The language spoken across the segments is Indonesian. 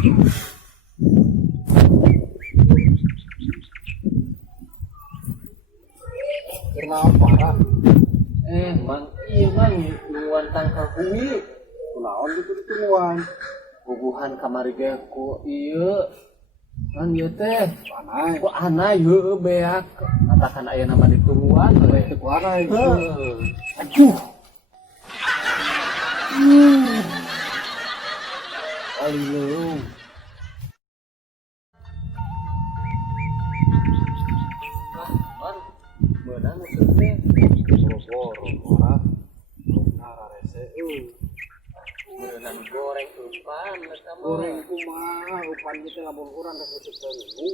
Kenapa parah? Man, iya man, tungguan tangkal hui. Kunaon gitu ditungguan. Bubuhan kamari ge ku ieu. Man ieu teh. Anai. Ku anai heueuh beak. Katakan aya nama ditungguan we. Itu anai. Heuh. Aduh. Alileung. Man, beunang teh. Boro-boro parah. Nara rese. Beunang goreng umpan eta mah. Goreng kumaha upan kita lamun urang rek ngecikeun nu.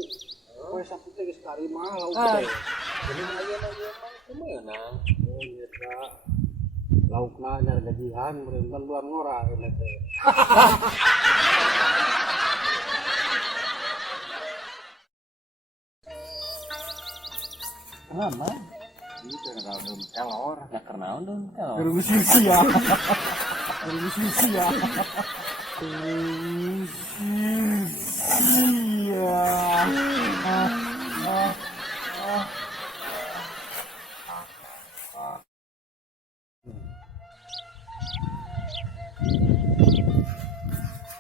Poe Sabtu teh geus kari mah lauk teh. Jadi ayeuna ieu mah beunang. Oh iya Kak. Laukna nyar gajihan meureun bulan ngora ini teh. Kenapa? Ini teh ada belum telur. Ya karena dong kalau. Gerung sia-sia. Gerung sia-sia. Sia.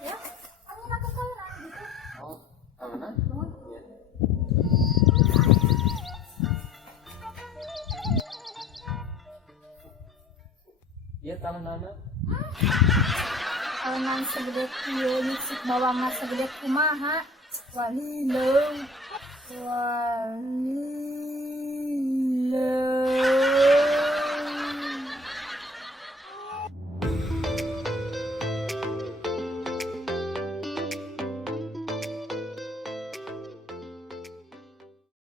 Ya, kamu nak ke sana gitu. Oh, mana? Iya. Iya tahu nana. Kalau nang segede kieu nyisik bawangna segede kumaha? Walileung. Walileung.